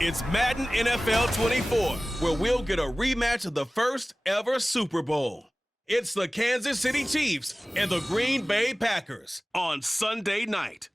It's Madden NFL 24, where we'll get a rematch of the first ever Super Bowl. It's the Kansas City Chiefs and the Green Bay Packers on Sunday night.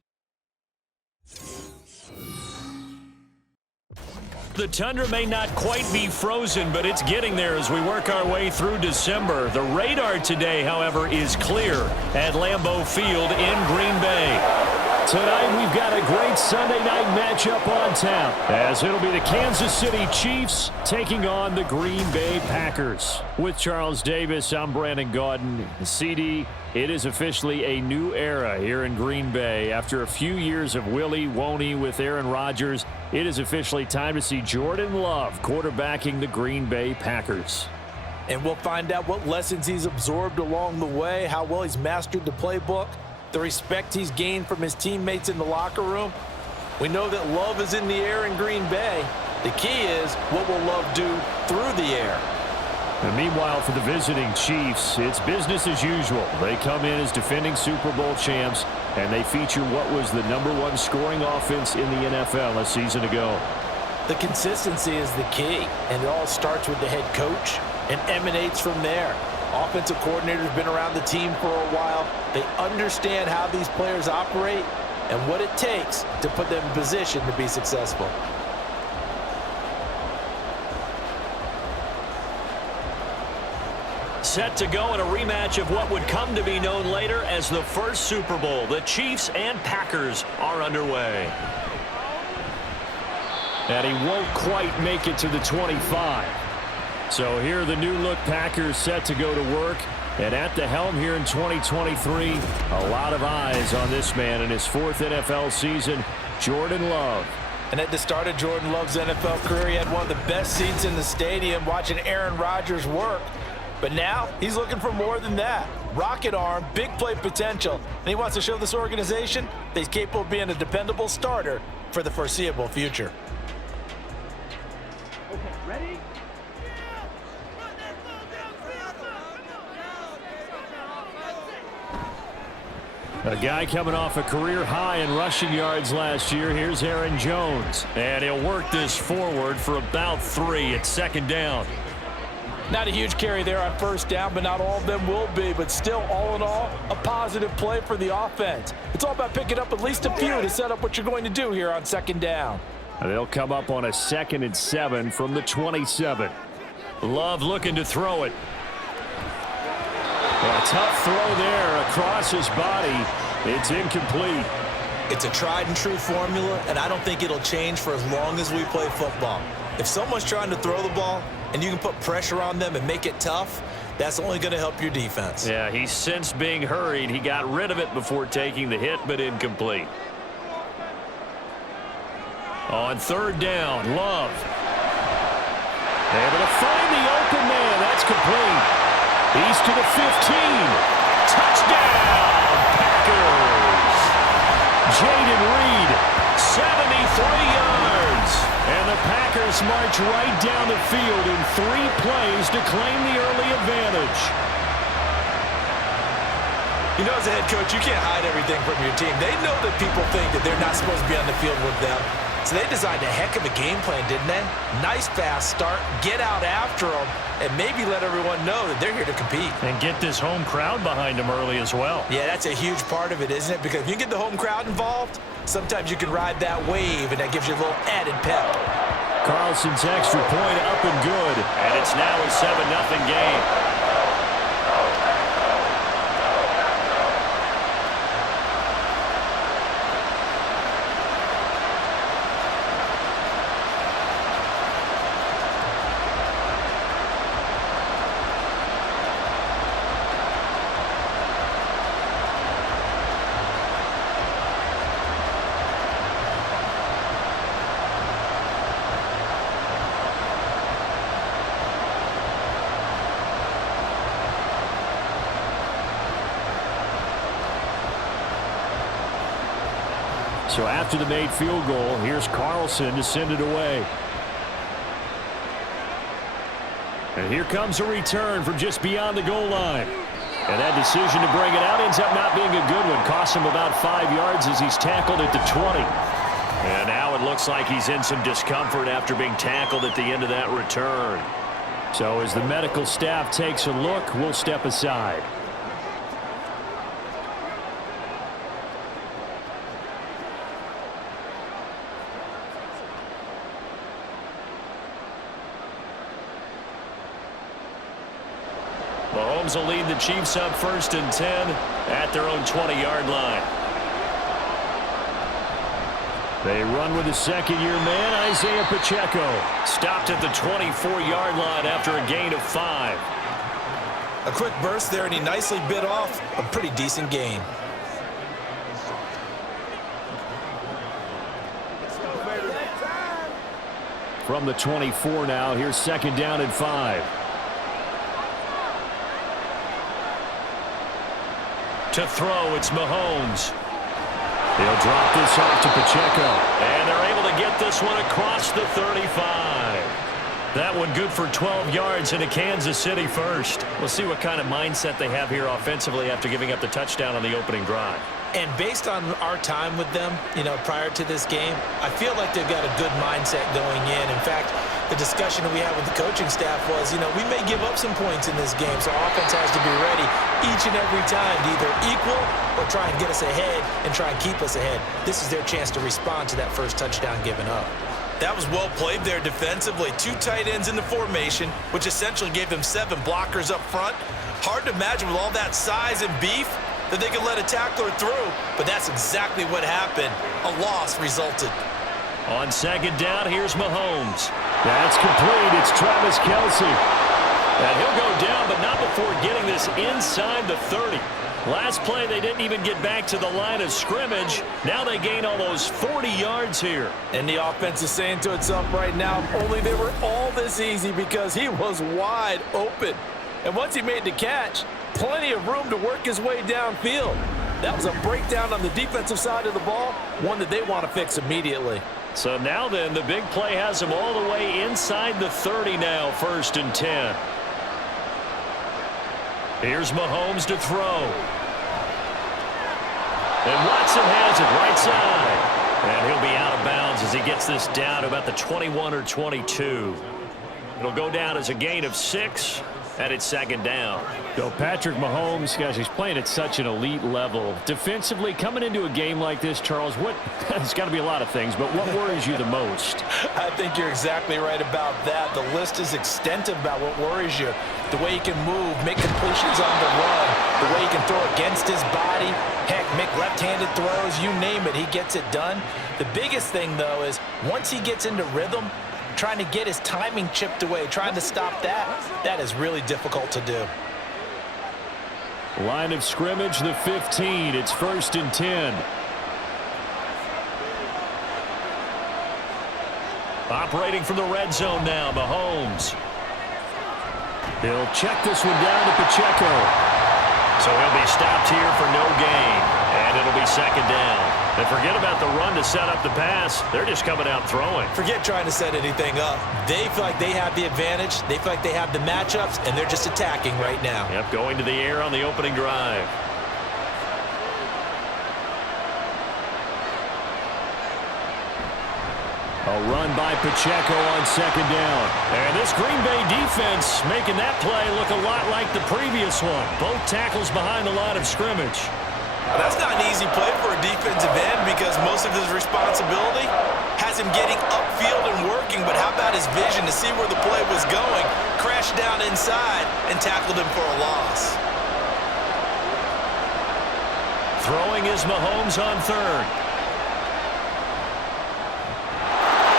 The tundra may not quite be frozen, but it's getting there as we work our way through December. The radar today, however, is clear at Lambeau Field in Green Bay. Tonight, we've got a great Sunday night matchup on tap, as it'll be the Kansas City Chiefs taking on the Green Bay Packers. With Charles Davis, I'm Brandon Gaudin. CD, it is officially a new era here in Green Bay. After a few years of Willie Woney with Aaron Rodgers, it is officially time to see Jordan Love quarterbacking the Green Bay Packers. And we'll find out what lessons he's absorbed along the way, how well he's mastered the playbook, the respect he's gained from his teammates in the locker room. We know that love is in the air in Green Bay. The key is, what will love do through the air? And meanwhile, for the visiting Chiefs, it's business as usual. They come in as defending Super Bowl champs, and they feature what was the #1 scoring offense in the NFL a season ago. The consistency is the key, and it all starts with the head coach and emanates from there. Offensive coordinator's been around the team for a while. They understand how these players operate and what it takes to put them in position to be successful. Set to go in a rematch of what would come to be known later as the first Super Bowl. The Chiefs and Packers are underway. And he won't quite make it to the 25. So here are the new-look Packers set to go to work. And at the helm here in 2023, a lot of eyes on this man in his 4th NFL season, Jordan Love. And at the start of Jordan Love's NFL career, he had one of the best seats in the stadium watching Aaron Rodgers work. But now he's looking for more than that. Rocket arm, big play potential. And he wants to show this organization that he's capable of being a dependable starter for the foreseeable future. Okay, ready? A guy coming off a career high in rushing yards last year. Here's Aaron Jones. And he'll work this forward for about 3 at 2nd down. Not a huge carry there on 1st down, but not all of them will be. But still, all in all, a positive play for the offense. It's all about picking up at least a few to set up what you're going to do here on 2nd down. And they'll come up on a 2nd and 7 from the 27. Love looking to throw it. A tough throw there across his body. It's incomplete. It's a tried-and-true formula, and I don't think it'll change for as long as we play football. If someone's trying to throw the ball and you can put pressure on them and make it tough, that's only going to help your defense. Yeah, he's since being hurried. He got rid of it before taking the hit, but incomplete. On 3rd down, Love. Able to find the open man. That's complete. He's to the 15. Touchdown, Packers. Jayden Reed, 73 yards. And the Packers march right down the field in 3 plays to claim the early advantage. You know, as a head coach, you can't hide everything from your team. They know that people think that they're not supposed to be on the field with them. So they designed a heck of a game plan, didn't they? Nice fast start, get out after them, and maybe let everyone know that they're here to compete. And get this home crowd behind them early as well. Yeah, that's a huge part of it, isn't it? Because if you get the home crowd involved, sometimes you can ride that wave, and that gives you a little added pep. Carlson's extra point up and good. And it's now a 7-0 game. So after the made field goal, here's Carlson to send it away. And here comes a return from just beyond the goal line. And that decision to bring it out ends up not being a good one. Costs him about 5 yards as he's tackled at the 20. And now it looks like he's in some discomfort after being tackled at the end of that return. So as the medical staff takes a look, we'll step aside. Mahomes will lead the Chiefs up 1st and 10 at their own 20-yard line. They run with a second-year man, Isaiah Pacheco. Stopped at the 24-yard line after a gain of 5. A quick burst there, and he nicely bit off a pretty decent gain. From the 24 now, here's 2nd down and 5. To throw, it's Mahomes. He'll drop this off to Pacheco. And they're able to get this one across the 35. That one good for 12 yards into Kansas City first. We'll see what kind of mindset they have here offensively after giving up the touchdown on the opening drive. And based on our time with them, prior to this game, I feel like they've got a good mindset going in. In fact, the discussion that we had with the coaching staff was, we may give up some points in this game, so our offense has to be ready each and every time to either equal or try and get us ahead and try and keep us ahead. This is their chance to respond to that first touchdown given up. That was well played there defensively. 2 tight ends in the formation, which essentially gave them 7 blockers up front. Hard to imagine with all that size and beef that they could let a tackler through, but that's exactly what happened. A loss resulted. On 2nd down, here's Mahomes. That's complete. It's Travis Kelce. And he'll go down, but not before getting this inside the 30. Last play, they didn't even get back to the line of scrimmage. Now they gain almost 40 yards here. And the offense is saying to itself right now, only they were all this easy because he was wide open. And once he made the catch, plenty of room to work his way downfield. That was a breakdown on the defensive side of the ball, one that they want to fix immediately. So now then, the big play has him all the way inside the 30 now, 1st and 10. Here's Mahomes to throw. And Watson has it right side. And he'll be out of bounds as he gets this down to about the 21 or 22. It'll go down as a gain of 6. And it's 2nd down. So Patrick Mahomes, guys, he's playing at such an elite level. Defensively, coming into a game like this, Charles, it's got to be a lot of things, but what worries you the most? I think you're exactly right about that. The list is extensive about what worries you. The way he can move, make completions on the run, the way he can throw against his body, heck, make left-handed throws, you name it, he gets it done. The biggest thing, though, is once he gets into rhythm, trying to get his timing chipped away, trying to stop that is really difficult to do. Line of scrimmage, the 15. It's 1st and 10. Operating from the red zone now, Mahomes. He'll check this one down to Pacheco. So he'll be stopped here for no gain. And it'll be 2nd down. And forget about the run to set up the pass. They're just coming out throwing. Forget trying to set anything up. They feel like they have the advantage. They feel like they have the matchups, and they're just attacking right now. Yep, going to the air on the opening drive. A run by Pacheco on 2nd down. And this Green Bay defense making that play look a lot like the previous one. Both tackles behind the line of scrimmage. That's not an easy play for a defensive end because most of his responsibility has him getting upfield and working, but how about his vision to see where the play was going, crashed down inside, and tackled him for a loss. Throwing is Mahomes on 3rd.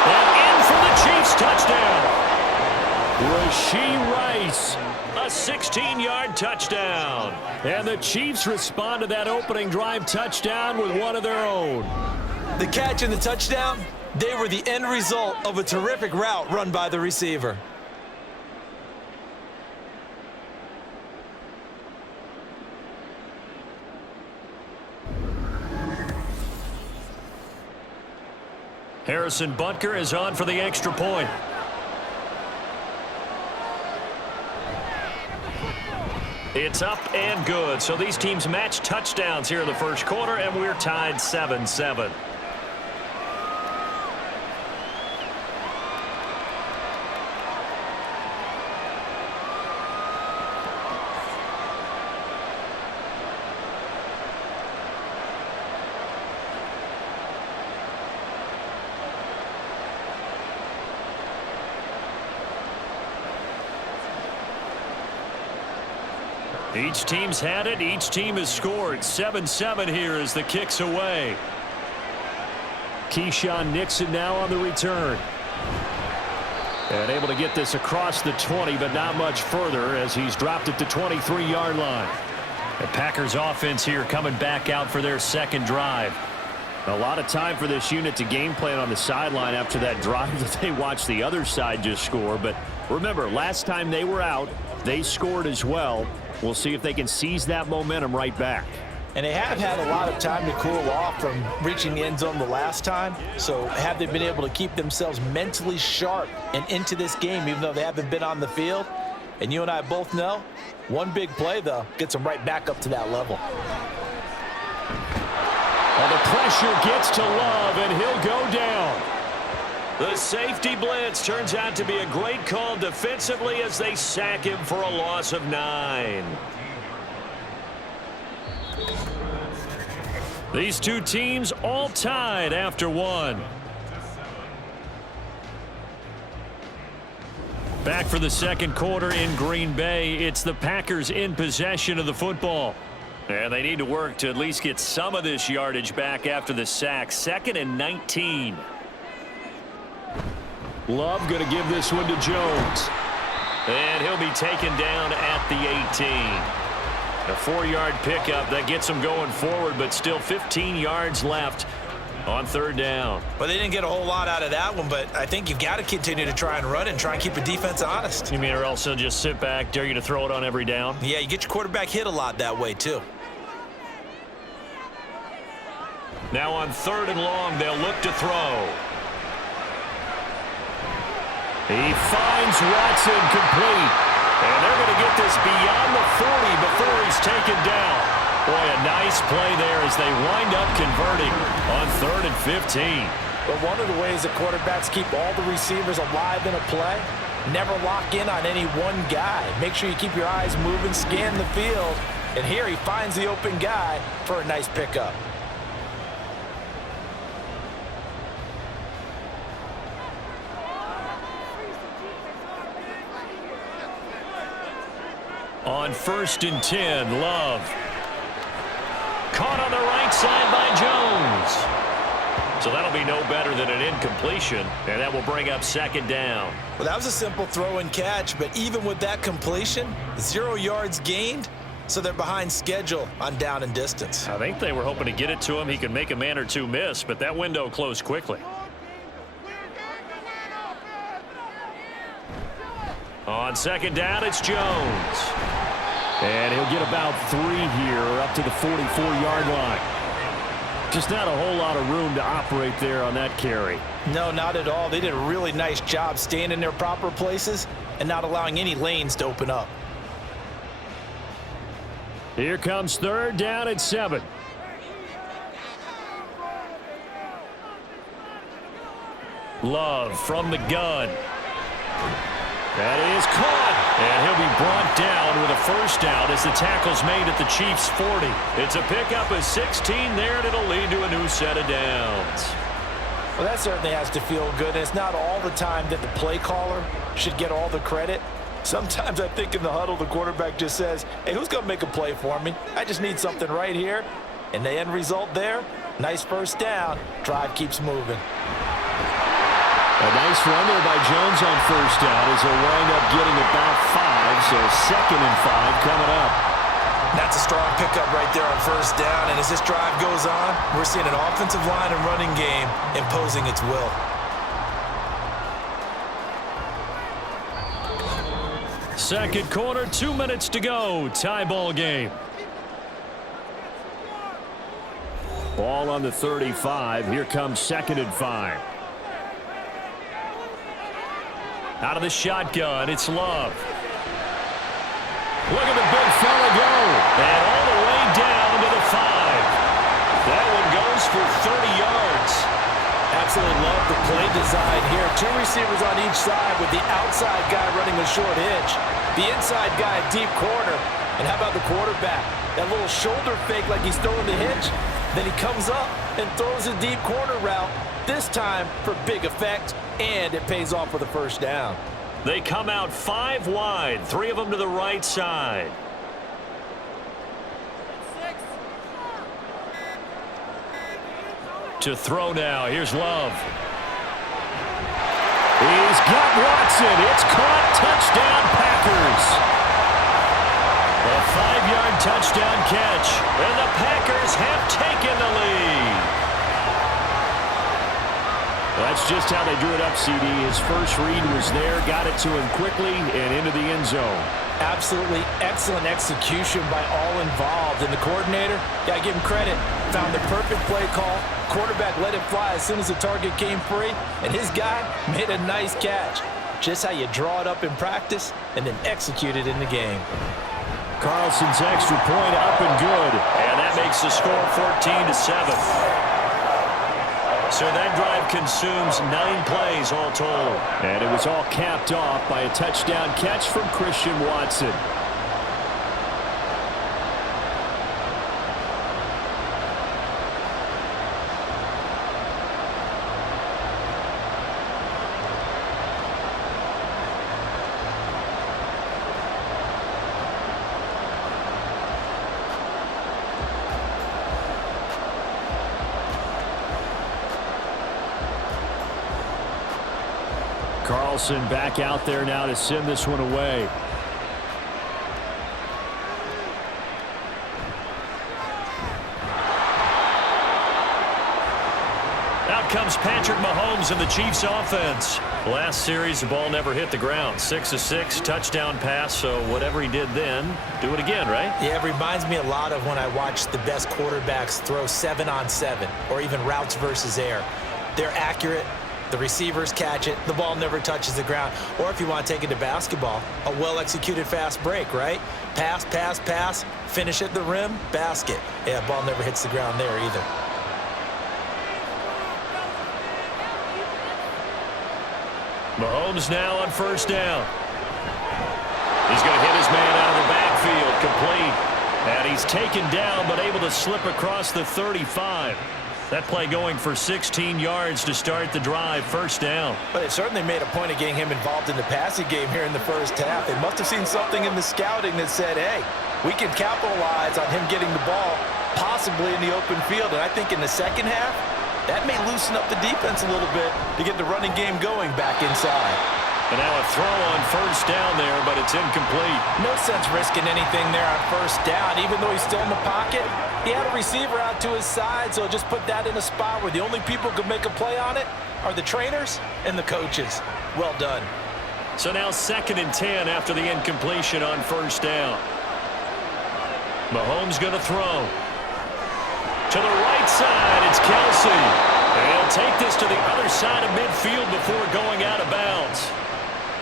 And in for the Chiefs touchdown. Rashee Rice. A 16-yard touchdown. And the Chiefs respond to that opening drive touchdown with one of their own. The catch and the touchdown, they were the end result of a terrific route run by the receiver. Harrison Butker is on for the extra point. It's up and good. So these teams match touchdowns here in the first quarter, and we're tied 7-7. Each team's had it. Each team has scored. 7-7 here as the kick's away. Keyshawn Nixon now on the return. And able to get this across the 20, but not much further as he's dropped at the 23-yard line. The Packers offense here coming back out for their second drive. A lot of time for this unit to game plan on the sideline after that drive that they watched the other side just score. But remember, last time they were out, they scored as well. We'll see if they can seize that momentum right back. And they have had a lot of time to cool off from reaching the end zone the last time. So have they been able to keep themselves mentally sharp and into this game, even though they haven't been on the field? And you and I both know, one big play, though, gets them right back up to that level. Well, the pressure gets to Love, and he'll go down. The safety blitz turns out to be a great call defensively as they sack him for a loss of 9. These two teams all tied after 1. Back for the second quarter in Green Bay. It's the Packers in possession of the football. And they need to work to at least get some of this yardage back after the sack. 2nd and 19. Love going to give this one to Jones. And he'll be taken down at the 18. A 4-yard pickup that gets them going forward, but still 15 yards left on 3rd down. Well, they didn't get a whole lot out of that one, but I think you've got to continue to try and run and try and keep the defense honest. You mean or else they'll just sit back, dare you to throw it on every down? Yeah, you get your quarterback hit a lot that way, too. Now on 3rd and long, they'll look to throw. He finds Watson complete. And they're going to get this beyond the 40 before he's taken down. Boy, a nice play there as they wind up converting on 3rd and 15. But one of the ways that quarterbacks keep all the receivers alive in a play, never lock in on any one guy. Make sure you keep your eyes moving, scan the field. And here he finds the open guy for a nice pickup. On 1st and 10, Love. Caught on the right side by Jones. So that'll be no better than an incompletion, and that will bring up 2nd down. Well, that was a simple throw and catch, but even with that completion, 0 yards gained, so they're behind schedule on down and distance. I think they were hoping to get it to him. He could make a man or two miss, but that window closed quickly. On 2nd down, it's Jones. And he'll get about 3 here up to the 44-yard line. Just not a whole lot of room to operate there on that carry. No, not at all. They did a really nice job staying in their proper places and not allowing any lanes to open up. Here comes 3rd down at 7. Love from the gun. That is caught, and he'll be brought down with a 1st down as the tackle's made at the Chiefs' 40. It's a pickup of 16 there, and it'll lead to a new set of downs. Well, that certainly has to feel good. And it's not all the time that the play caller should get all the credit. Sometimes I think in the huddle, the quarterback just says, hey, who's going to make a play for me? I just need something right here. And the end result there, nice 1st down. Drive keeps moving. A nice run there by Jones on 1st down as he'll wind up getting about 5, so 2nd and 5 coming up. That's a strong pickup right there on 1st down, and as this drive goes on, we're seeing an offensive line and running game imposing its will. Second quarter, 2 minutes to go. Tie ball game. Ball on the 35. Here comes 2nd and 5. Out of the shotgun, it's Love. Look at the big fella go. And all the way down to the 5. That one goes for 30 yards. Absolutely love the play design here. 2 receivers on each side with the outside guy running a short hitch. The inside guy deep corner. And how about the quarterback? That little shoulder fake like he's throwing the hitch. Then he comes up and throws a deep corner route. This time for big effect. And it pays off with a 1st down. They come out 5 wide, 3 of them to the right side. to throw now. Here's Love. He's got Watson. It's caught. Touchdown, Packers. A 5-yard touchdown catch. And the Packers have taken the lead. That's just how they drew it up, CD. His first read was there, got it to him quickly, and into the end zone. Absolutely excellent execution by all involved. And the coordinator, got to give him credit, found the perfect play call. Quarterback let it fly as soon as the target came free, and his guy made a nice catch. Just how you draw it up in practice and then execute it in the game. Carlson's extra point up and good. And that makes the score 14-7. So that drive consumes 9 plays all told. And it was all capped off by a touchdown catch from Christian Watson. Carlson back out there now to send this one away. Out comes Patrick Mahomes in the Chiefs offense. Last series, the ball never hit the ground. 6 of 6, touchdown pass, so whatever he did then, do it again, right? Yeah, it reminds me a lot of when I watch the best quarterbacks throw 7-on-7 or even routes versus air. They're accurate. The receivers catch it. The ball never touches the ground. Or if you want to take it to basketball, a well-executed fast break, right? Pass, pass, pass, finish at the rim, basket. Yeah, ball never hits the ground there either. Mahomes now on first down. He's going to hit his man out of the backfield, complete. And he's taken down, but able to slip across the 35. That play going for 16 yards to start the drive, first down. But they certainly made a point of getting him involved in the passing game here in the first half. They must have seen something in the scouting that said, hey, we can capitalize on him getting the ball possibly in the open field. And I think in the second half, that may loosen up the defense a little bit to get the running game going back inside. And now a throw on first down there, but it's incomplete. No sense risking anything there on first down. Even though he's still in the pocket, he had a receiver out to his side, so just put that in a spot where the only people who could make a play on it are the trainers and the coaches. Well done. So now 2nd and 10 after the incompletion on first down. Mahomes going to throw. To the right side, it's Kelsey. And he'll take this to the other side of midfield before going out of bounds.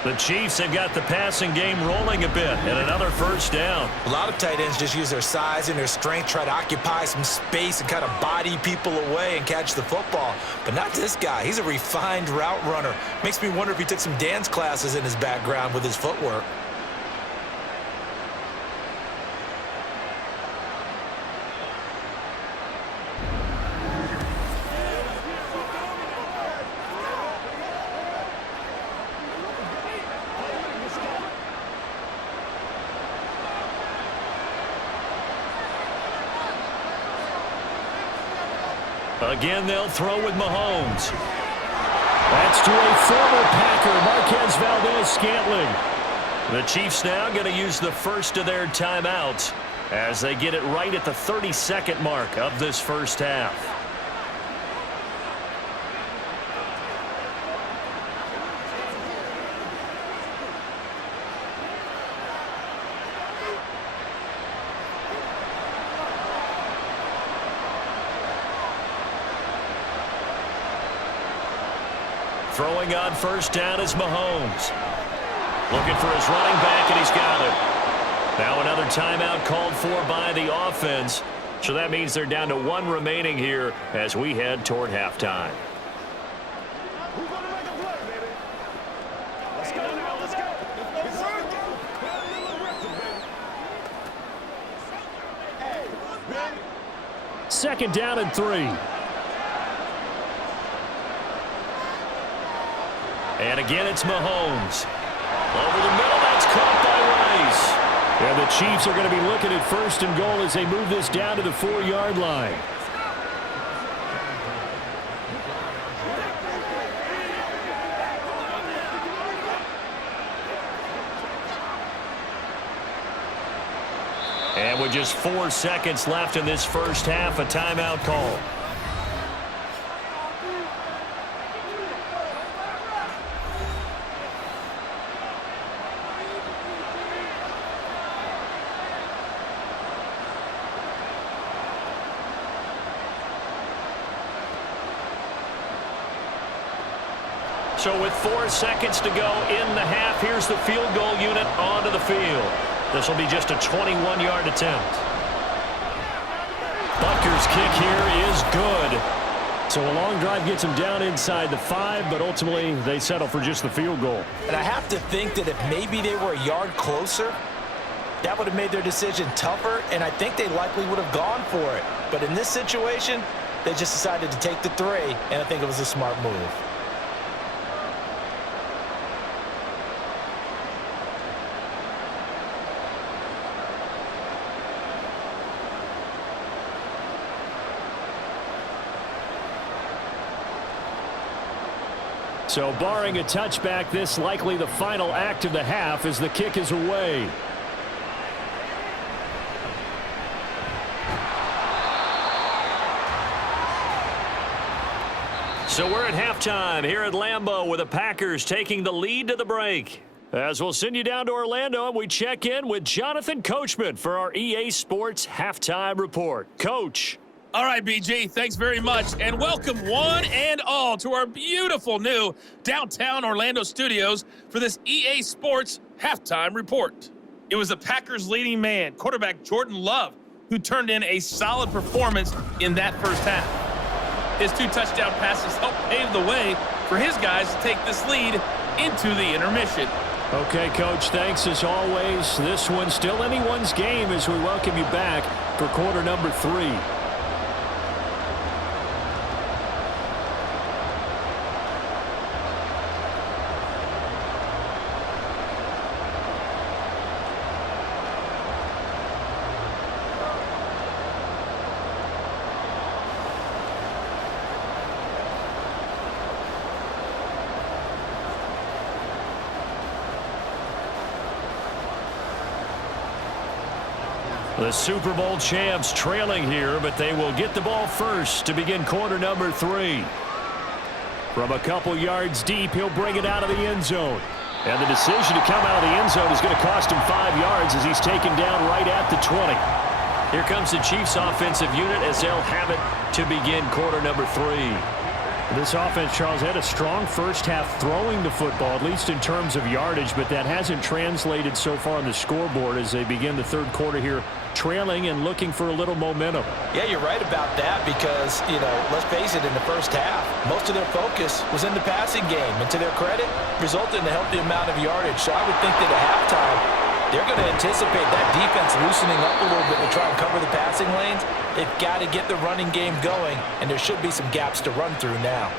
The Chiefs have got the passing game rolling a bit, and another first down. A lot of tight ends just use their size and their strength, try to occupy some space and kind of body people away and catch the football. But not this guy. He's a refined route runner. Makes me wonder if he took some dance classes in his background with his footwork. Again, they'll throw with Mahomes. That's to a former Packer, Marquez Valdes-Scantling. The Chiefs now going to use the first of their timeouts as they get it right at the 32nd mark of this first half. Throwing on first down is Mahomes. Looking for his running back, and he's got it. Now another timeout called for by the offense. So that means they're down to 1 remaining here as we head toward halftime. Second down and 3. And again, it's Mahomes. Over the middle, that's caught by Rice. And the Chiefs are going to be looking at first and goal as they move this down to the 4-yard line. And with just 4 seconds left in this first half, a timeout call. So with 4 seconds to go in the half, here's the field goal unit onto the field. This will be just a 21-yard attempt. Butker's kick here is good. So a long drive gets him down inside the 5, but ultimately they settle for just the field goal. And I have to think that if maybe they were a yard closer, that would have made their decision tougher, and I think they likely would have gone for it. But in this situation, they just decided to take the 3, and I think it was a smart move. So barring a touchback, this likely the final act of the half as the kick is away. So we're at halftime here at Lambeau with the Packers taking the lead to the break. As we'll send you down to Orlando and we check in with Jonathan Coachman for our EA Sports Halftime Report. Coach. All right, BG, thanks very much, and welcome one and all to our beautiful new downtown Orlando studios for this EA Sports Halftime Report. It was the Packers' leading man, quarterback Jordan Love, who turned in a solid performance in that first half. His 2 touchdown passes helped pave the way for his guys to take this lead into the intermission. Okay, Coach, thanks as always. This one's still anyone's game as we welcome you back for quarter number 3. The Super Bowl champs trailing here, but they will get the ball first to begin quarter number 3. From a couple yards deep, he'll bring it out of the end zone. And the decision to come out of the end zone is going to cost him 5 yards as he's taken down right at the 20. Here comes the Chiefs offensive unit as they'll have it to begin quarter number 3. This offense, Charles, had a strong first half throwing the football, at least in terms of yardage, but that hasn't translated so far on the scoreboard as they begin the third quarter here, trailing and looking for a little momentum. Yeah, you're right about that because, let's face it, in the first half, most of their focus was in the passing game. And to their credit, resulted in a healthy amount of yardage. So I would think that at halftime, they're going to anticipate that defense loosening up a little bit to try and cover the passing lanes. They've got to get the running game going, and there should be some gaps to run through now.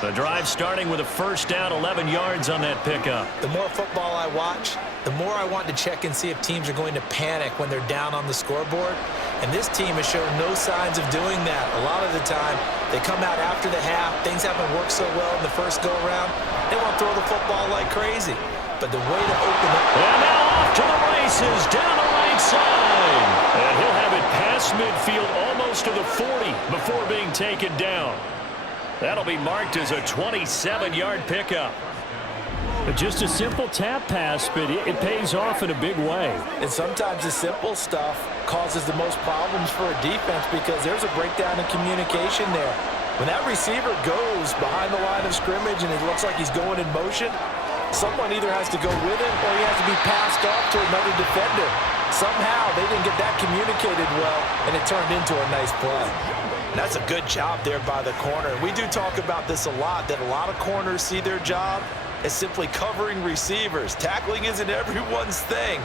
The drive starting with a first down, 11 yards on that pickup. The more football I watch, the more I want to check and see if teams are going to panic when they're down on the scoreboard. And this team has shown no signs of doing that. A lot of the time, they come out after the half. Things haven't worked so well in the first go-around. They want to throw the football like crazy. But the way to open up... And now off to the races, down the right side. And he'll have it past midfield almost to the 40 before being taken down. That'll be marked as a 27-yard pickup. Just a simple tap pass, but it pays off in a big way. And sometimes the simple stuff causes the most problems for a defense because there's a breakdown in communication there. When that receiver goes behind the line of scrimmage and it looks like he's going in motion, someone either has to go with him or he has to be passed off to another defender. Somehow they didn't get that communicated well, and it turned into a nice play. And that's a good job there by the corner. We do talk about this a lot, that a lot of corners see their job as simply covering receivers. Tackling isn't everyone's thing.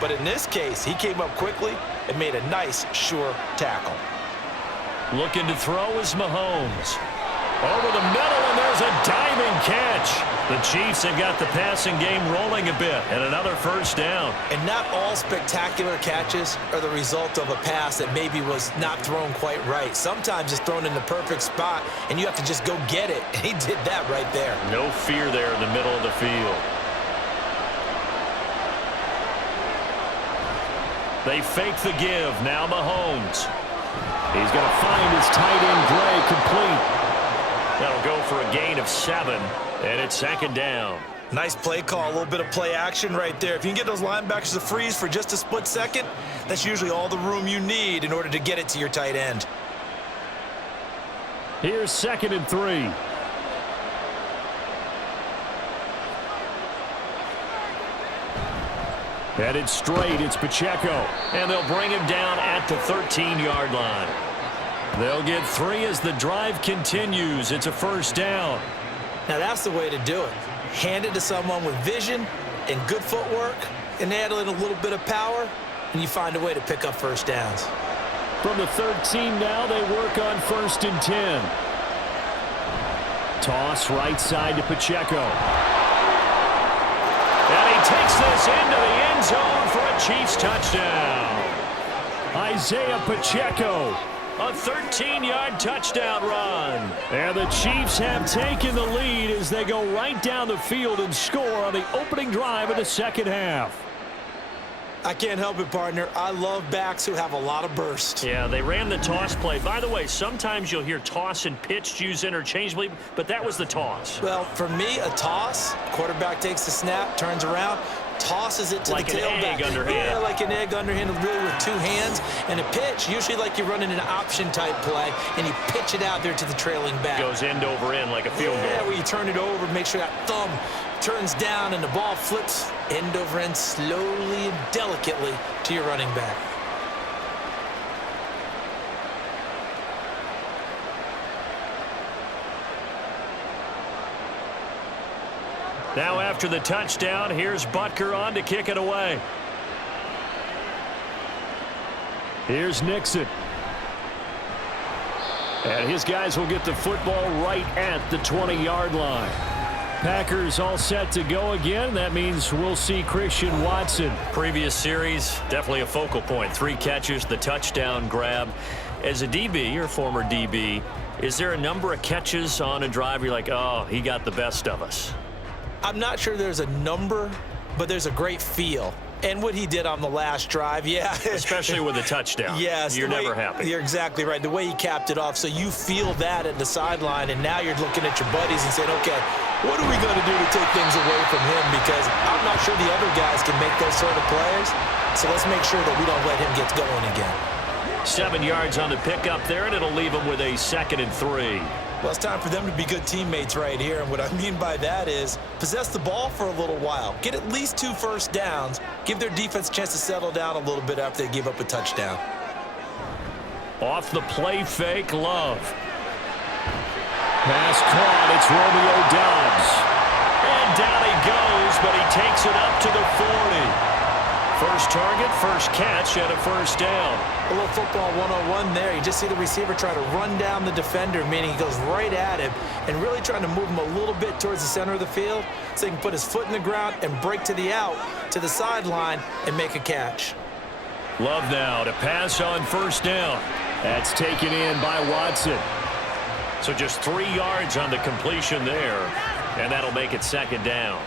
But in this case, he came up quickly and made a nice, sure tackle. Looking to throw is Mahomes. Over the middle, and there's a diving catch. The Chiefs have got the passing game rolling a bit, and another first down. And not all spectacular catches are the result of a pass that maybe was not thrown quite right. Sometimes it's thrown in the perfect spot, and you have to just go get it. And he did that right there. No fear there in the middle of the field. They fake the give. Now Mahomes. He's going to find his tight end Gray complete. That'll go for a gain of 7, and it's second down. Nice play call, a little bit of play action right there. If you can get those linebackers to freeze for just a split second, that's usually all the room you need in order to get it to your tight end. Here's 2nd and 3. Headed straight, it's Pacheco. And they'll bring him down at the 13-yard line. They'll get 3 as the drive continues. It's a first down. Now that's the way to do it. Hand it to someone with vision and good footwork, and add in a little bit of power, and you find a way to pick up first downs. From the 13 now, they work on 1st and 10. Toss right side to Pacheco. And he takes this into the end zone for a Chiefs touchdown. Isaiah Pacheco, a 13-yard touchdown run. And the Chiefs have taken the lead as they go right down the field and score on the opening drive of the second half. I can't help it, partner. I love backs who have a lot of burst. Yeah, they ran the toss play. By the way, sometimes you'll hear toss and pitch used interchangeably, but that was the toss. Well, for me, a toss, quarterback takes the snap, turns around, tosses it to the tailback. Like an egg underhand. Yeah, like an egg underhand, really with 2 hands. And a pitch, usually like you're running an option-type play, and you pitch it out there to the trailing back. Goes end over end like a field goal. Yeah, where you turn it over, make sure that thumb turns down, and the ball flips end over end slowly and delicately to your running back. Now after the touchdown, here's Butker on to kick it away. Here's Nixon. And his guys will get the football right at the 20-yard line. Packers all set to go again. That means we'll see Christian Watson. Previous series, definitely a focal point. 3 catches, the touchdown grab. As a DB, or former DB, is there a number of catches on a drive you're like, oh, he got the best of us? I'm not sure there's a number, but there's a great feel. And what he did on the last drive, yeah. Especially with a touchdown. Yes. You're never happy. You're exactly right. The way he capped it off, so you feel that at the sideline, and now you're looking at your buddies and saying, okay, what are we going to do to take things away from him? Because I'm not sure the other guys can make those sort of plays. So let's make sure that we don't let him get going again. 7 yards on the pickup there, and it'll leave him with a 2nd and 3. Well, it's time for them to be good teammates right here. And what I mean by that is possess the ball for a little while. Get at least 2 first downs. Give their defense a chance to settle down a little bit after they give up a touchdown. Off the play fake, Love. Pass caught, it's Romeo Doubs. And down he goes, but he takes it up to the 40. First target, first catch, and a first down. A little football 101 there. You just see the receiver try to run down the defender, meaning he goes right at him and really trying to move him a little bit towards the center of the field so he can put his foot in the ground and break to the out, to the sideline, and make a catch. Love now to pass on first down. That's taken in by Watson. So just 3 yards on the completion there, and that'll make it second down.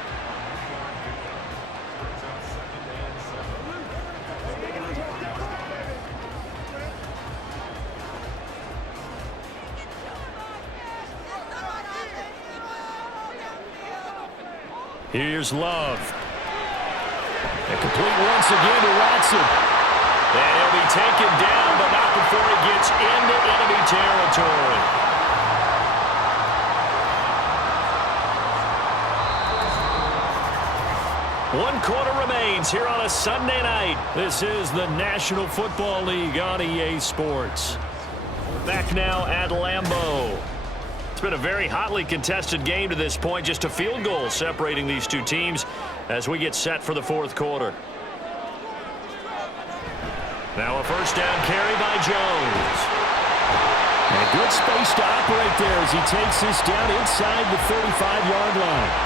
Here's Love. And complete once again to Watson. And he'll be taken down, but not before he gets into enemy territory. One quarter remains here on a Sunday night. This is the National Football League on EA Sports. Back now at Lambeau. It's been a very hotly contested game to this point. Just a field goal separating these two teams as we get set for the fourth quarter. Now a first down carry by Jones. And a good space to operate there as he takes this down inside the 35-yard line.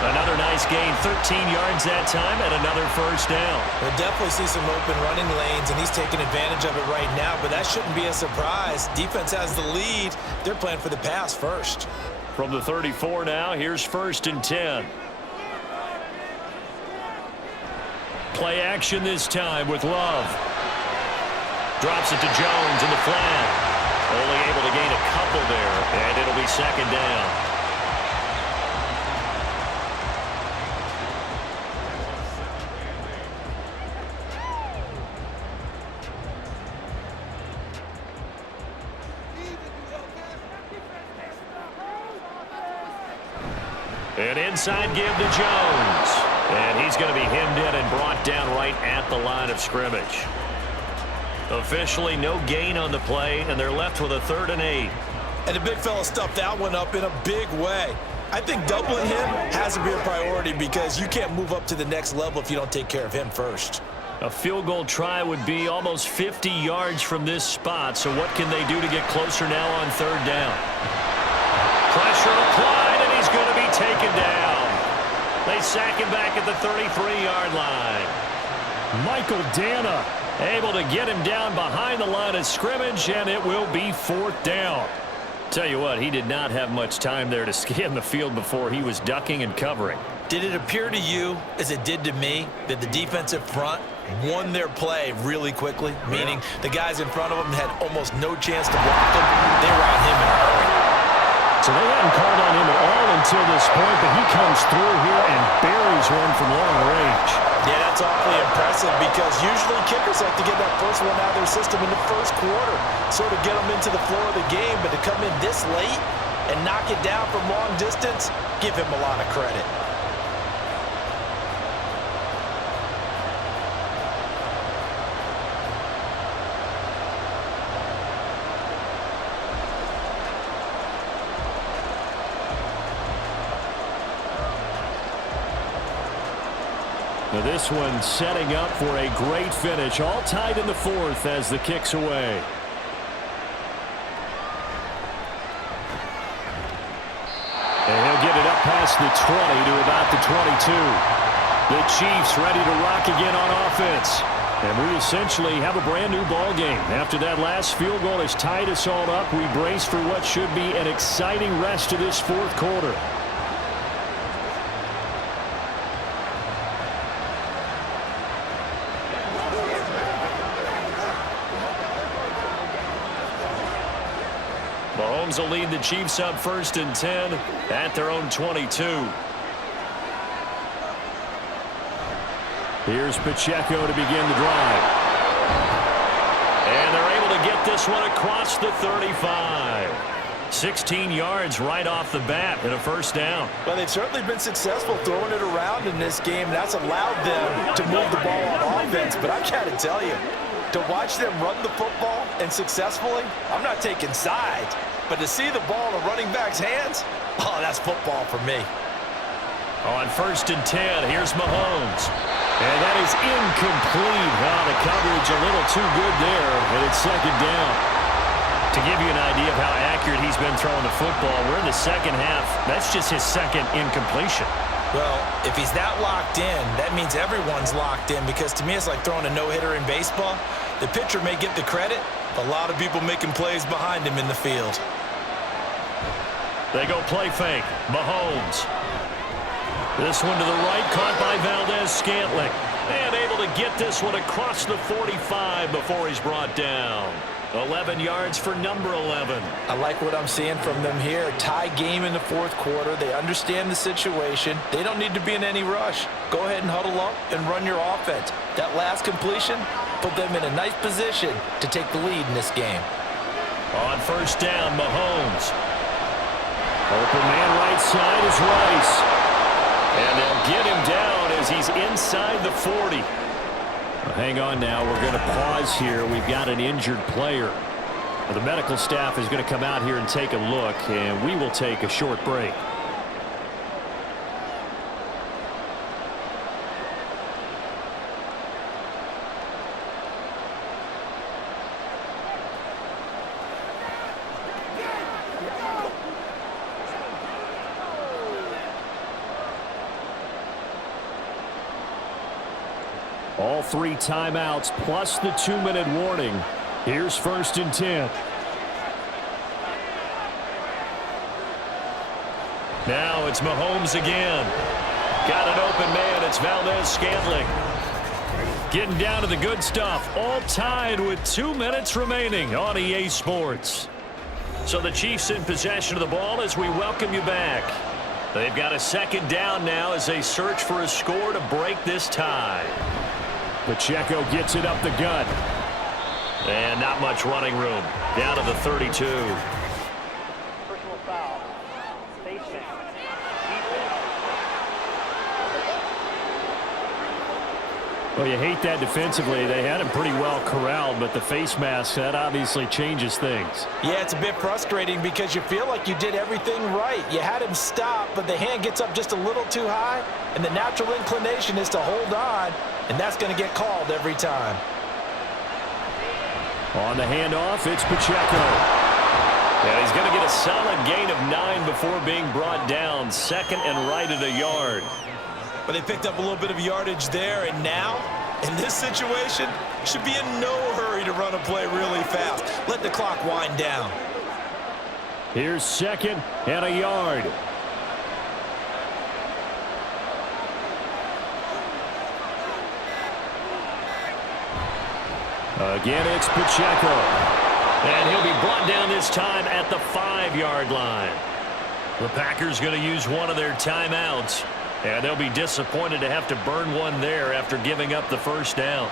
Another nice gain, 13 yards that time, and another first down. We'll definitely see some open running lanes, and he's taking advantage of it right now, but that shouldn't be a surprise. Defense has the lead. They're playing for the pass first. From the 34 now, here's 1st and 10. Play action this time with Love. Drops it to Jones in the flat. Only able to gain a couple there, and it'll be second down. An inside give to Jones. And he's going to be hemmed in and brought down right at the line of scrimmage. Officially no gain on the play, and they're left with a 3rd and 8. And the big fella stuffed that one up in a big way. I think doubling him has to be a priority because you can't move up to the next level if you don't take care of him first. A field goal try would be almost 50 yards from this spot, so what can they do to get closer now on 3rd down? Pressure applied, and he's going to be taken down. They sack him back at the 33-yard line. Michael Dana able to get him down behind the line of scrimmage, and it will be 4th down. Tell you what, he did not have much time there to scan the field before he was ducking and covering. Did it appear to you, as it did to me, that the defensive front won their play really quickly? Meaning the guys in front of them had almost no chance to block him. They were on him in a hurry. So they hadn't called on him at all until this point, but he comes through here and buries one from long range. Yeah, that's awfully impressive because usually kickers like to get that first one out of their system in the first quarter, sort of get them into the flow of the game, but to come in this late and knock it down from long distance, give him a lot of credit. Now this one setting up for a great finish. All tied in the 4th as the kick's away. And he'll get it up past the 20 to about the 22. The Chiefs ready to rock again on offense. And we essentially have a brand new ball game. After that last field goal has tied us all up, we brace for what should be an exciting rest of this 4th quarter. Mahomes will lead the Chiefs up 1st and 10 at their own 22. Here's Pacheco to begin the drive. And they're able to get this one across the 35. 16 yards right off the bat and a 1st down. Well, they've certainly been successful throwing it around in this game. That's allowed them to move the ball on offense. But I got to tell you, to watch them run the football and successfully, I'm not taking sides, but to see the ball in a running back's hands, oh, that's football for me. On 1st and 10, here's Mahomes. And that is incomplete. The coverage a little too good there, and it's 2nd down. To give you an idea of how accurate he's been throwing the football, we're in the 2nd half. That's just his 2nd incompletion. Well, if he's that locked in, that means everyone's locked in because to me it's like throwing a no-hitter in baseball. The pitcher may get the credit, but a lot of people making plays behind him in the field. They go play fake. Mahomes. This one to the right, caught by Valdez-Scantling. And able to get this one across the 45 before he's brought down. 11 yards for number 11. I like what I'm seeing from them here. A tie game in the 4th quarter. They understand the situation. They don't need to be in any rush. Go ahead and huddle up and run your offense. That last completion put them in a nice position to take the lead in this game. On 1st down, Mahomes. Open man right side is Rice. And they'll get him down as he's inside the 40. Hang on now. We're going to pause here. We've got an injured player. The medical staff is going to come out here and take a look, and we will take a short break. All 3 timeouts plus the 2-minute warning. Here's 1st and 10. Now it's Mahomes again. Got an open man. It's Valdez-Scantling. Getting down to the good stuff, all tied with 2 minutes remaining on EA Sports. So the Chiefs in possession of the ball as we welcome you back. They've got a second down now as they search for a score to break this tie. Pacheco gets it up the gut. And not much running room. Down to the 32. Well, you hate that defensively. They had him pretty well corralled, but the face mask, that obviously changes things. Yeah, it's a bit frustrating because you feel like you did everything right. You had him stop, but the hand gets up just a little too high, and the natural inclination is to hold on, and that's going to get called every time. On the handoff, it's Pacheco. And he's going to get a solid gain of 9 before being brought down. Second and right at a yard. But they picked up a little bit of yardage there, and now, in this situation, should be in no hurry to run a play really fast. Let the clock wind down. Here's second and a yard. Again, it's Pacheco. And he'll be brought down this time at the 5-yard line. The Packers going to use one of their timeouts. And they'll be disappointed to have to burn one there after giving up the first down.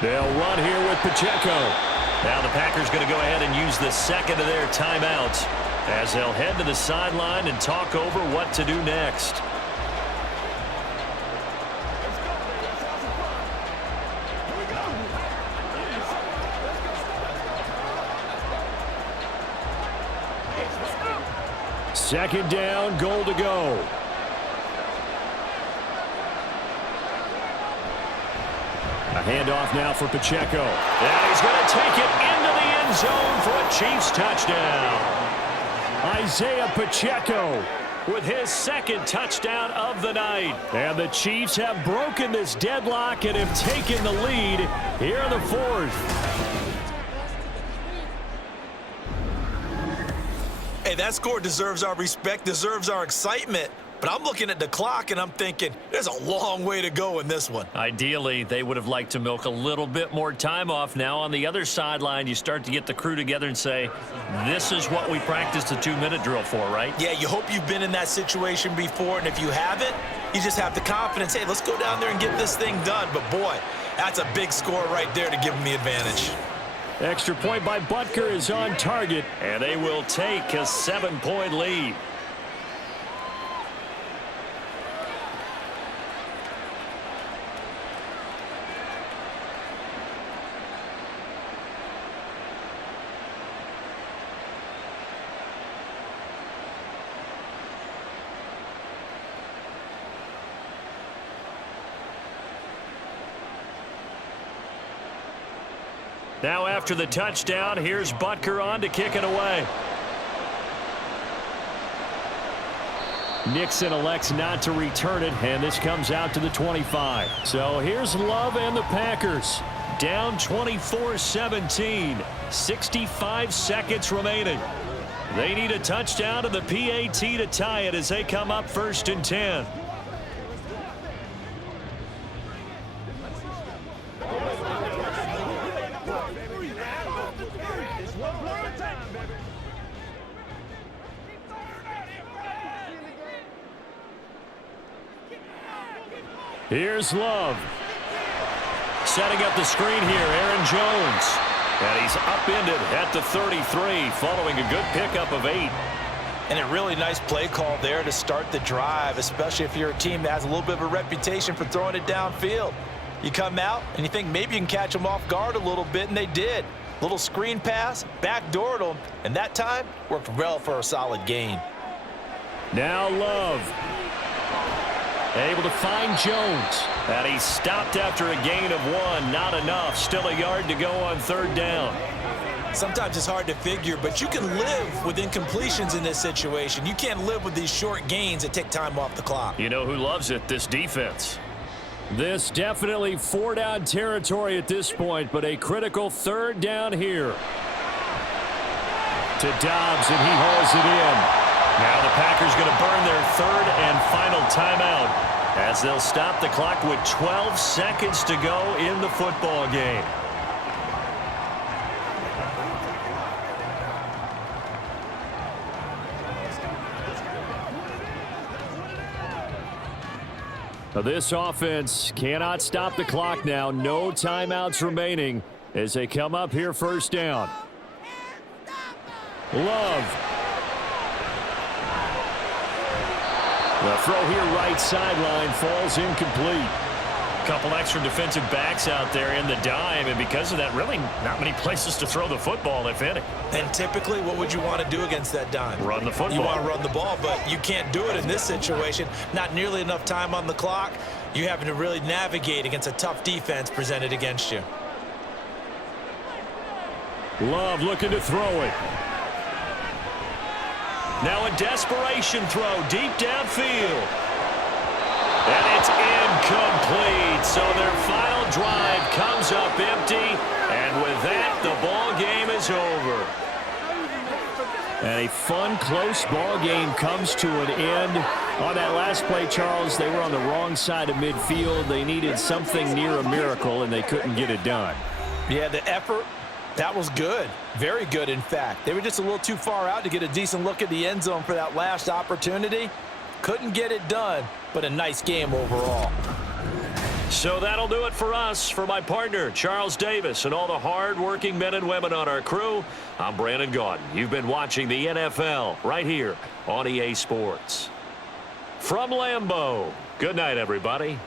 They'll run here with Pacheco. Now the Packers going to go ahead and use the second of their timeouts as they'll head to the sideline and talk over what to do next. Second down, goal to go. A handoff now for Pacheco. And he's going to take it into the end zone for a Chiefs touchdown. Isaiah Pacheco with his second touchdown of the night. And the Chiefs have broken this deadlock and have taken the lead here in the fourth. Hey, that score deserves our respect, deserves our excitement. But I'm looking at the clock, and I'm thinking, there's a long way to go in this one. Ideally, they would have liked to milk a little bit more time off. Now, on the other sideline, you start to get the crew together and say, this is what we practiced the 2-minute drill for, right? Yeah, you hope you've been in that situation before, and if you haven't, you just have the confidence, hey, let's go down there and get this thing done. But, boy, that's a big score right there to give them the advantage. Extra point by Butker is on target, and they will take a 7-point lead. Now after the touchdown, here's Butker on to kick it away. Nixon elects not to return it, and this comes out to the 25. So here's Love and the Packers. Down 24-17, 65 seconds remaining. They need a touchdown and the PAT to tie it as they come up 1st and 10. Here's Love. Setting up the screen here, Aaron Jones. And he's upended at the 33 following a good pickup of 8. And a really nice play call there to start the drive, especially if you're a team that has a little bit of a reputation for throwing it downfield. You come out and you think maybe you can catch them off guard a little bit, and they did. Little screen pass, backdoored them, and that time worked well for a solid gain. Now Love. Able to find Jones. And he stopped after a gain of 1. Not enough. Still a yard to go on 3rd down. Sometimes it's hard to figure, but you can live with incompletions in this situation. You can't live with these short gains that take time off the clock. You know who loves it? This defense. This definitely 4-down territory at this point, but a critical 3rd down here. To Dobbs, and he hauls it in. Now the Packers going to burn their 3rd and final timeout as they'll stop the clock with 12 seconds to go in the football game. Now this offense cannot stop the clock now. No timeouts remaining as they come up here 1st down. Love. The throw here right sideline falls incomplete. A couple extra defensive backs out there in the dime, and because of that, really not many places to throw the football, if any. And typically, what would you want to do against that dime? Run the football. You want to run the ball, but you can't do it in this situation. Not nearly enough time on the clock. You're having to really navigate against a tough defense presented against you. Love looking to throw it. Now a desperation throw deep downfield. And it's incomplete. So their final drive comes up empty. And with that, the ball game is over. And a fun, close ball game comes to an end. On that last play, Charles, they were on the wrong side of midfield. They needed something near a miracle, and they couldn't get it done. Yeah, the effort, that was good. Very good, in fact. They were just a little too far out to get a decent look at the end zone for that last opportunity. Couldn't get it done, but a nice game overall. So that'll do it for us. For my partner, Charles Davis, and all the hard-working men and women on our crew, I'm Brandon Gaudin. You've been watching the NFL right here on EA Sports. From Lambeau, good night, everybody.